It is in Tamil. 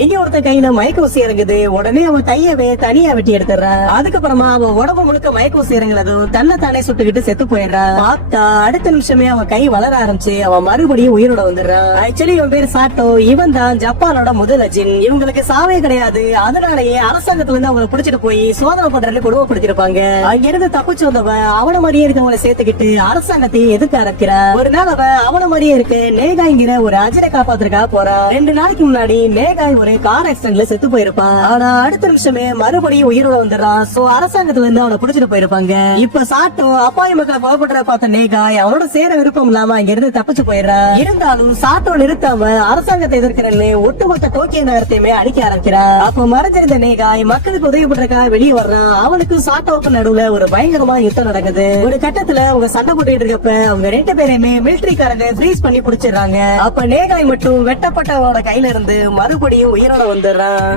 இங்க ஒருத்த கையில மயக்க ஊசி இறங்குது. உடனே அவன் கையவே தனியா வெட்டி எடுத்துறான். அதுக்கப்புறமா அவன் உடம்பு முழுக்க மயக்க ஊசி இறங்குனதும் தன்னை தானே சுட்டுக்கிட்டு செத்து போயிடுறான். பார்த்தா அடுத்த நிமிஷமே அவன் கை வளர ஆரம்பிச்சு அவன் மறுபடியும் உயிரோட வந்துடுறான். ஆக்சுவலி இவன் பேர் சாட்டோ. இவன் தான் ஜப்பானோட முதல் அஜின். இவங்களுக்கு சாவே கிடையாது. அதனாலயே அரசாங்கத்துல இருந்து அவங்களை பிடிச்சிட்டு போய் சோதனை பண்றதுல கொடுமைப்படுத்திருப்பாங்க. அங்கிருந்து தப்பிச்சு வந்தவன் அவன மாதிரியே இருக்கவங்களை சேர்த்துக்கிட்டு அரசாங்கத்தை எதிர்க்க ஆரம்பிக்கிறான். ஒரு நாள் அவன் அவன மாதிரியே இருக்கு நேகாய்ங்கிற ஒரு அஜினை காப்பாத்துறதுக்காக போறான். 2 நாளைக்கு முன்னாடி நேகாய் ஒரு கார் ஆக்சிடென்ட்ல செத்து போயிருப்பான். ஆனா அடுத்த நிமிஷமே மறுபடியும் உயிரோட வந்துடுறான். சோ அரசாங்கத்துல இருந்து அவனை பிடிச்சிட்டு போயிருப்பாங்க. இப்ப சாட்டோ அப்பாவி மக்களை கோபப்படுற பார்த்த நேகாய் அவனோட சேர விருப்பம் இல்லாம அங்க இருந்து தப்பிச்சு போயிடுறான். இருந்தாலும் சாட்டோ நிறுத்தாம அரசாங்கத்தை எதிர்க்கிறன்னு ஒட்டுமொத்த டோக்கியோ நகரத்தையுமே அடிக்க ஆரம்பிக்கிறான். அப்ப மறைஞ்சிருந்த நேகாய் மக்களுக்கு உதவி பண்றதுக்காக வெளியே வர்றான். அவனுக்கு சாட்டோவுக்கு நடுவுல ஒரு பயங்கரமான யுத்தம் நடக்குது. ஒரு கட்டத்துல அவங்க சண்டை போட்டுட்டு இருக்கப்ப அவங்க 2 பேரையுமே மிலிட்டரிக்காரங்க ஃப்ரீஸ் பண்ணி புடிச்சிடுறாங்க. அப்ப நேகாய் மட்டும் வெட்டப்பட்டவனோட கையில இருந்து மறுபடியும் உயிரோட வந்துடுறான்.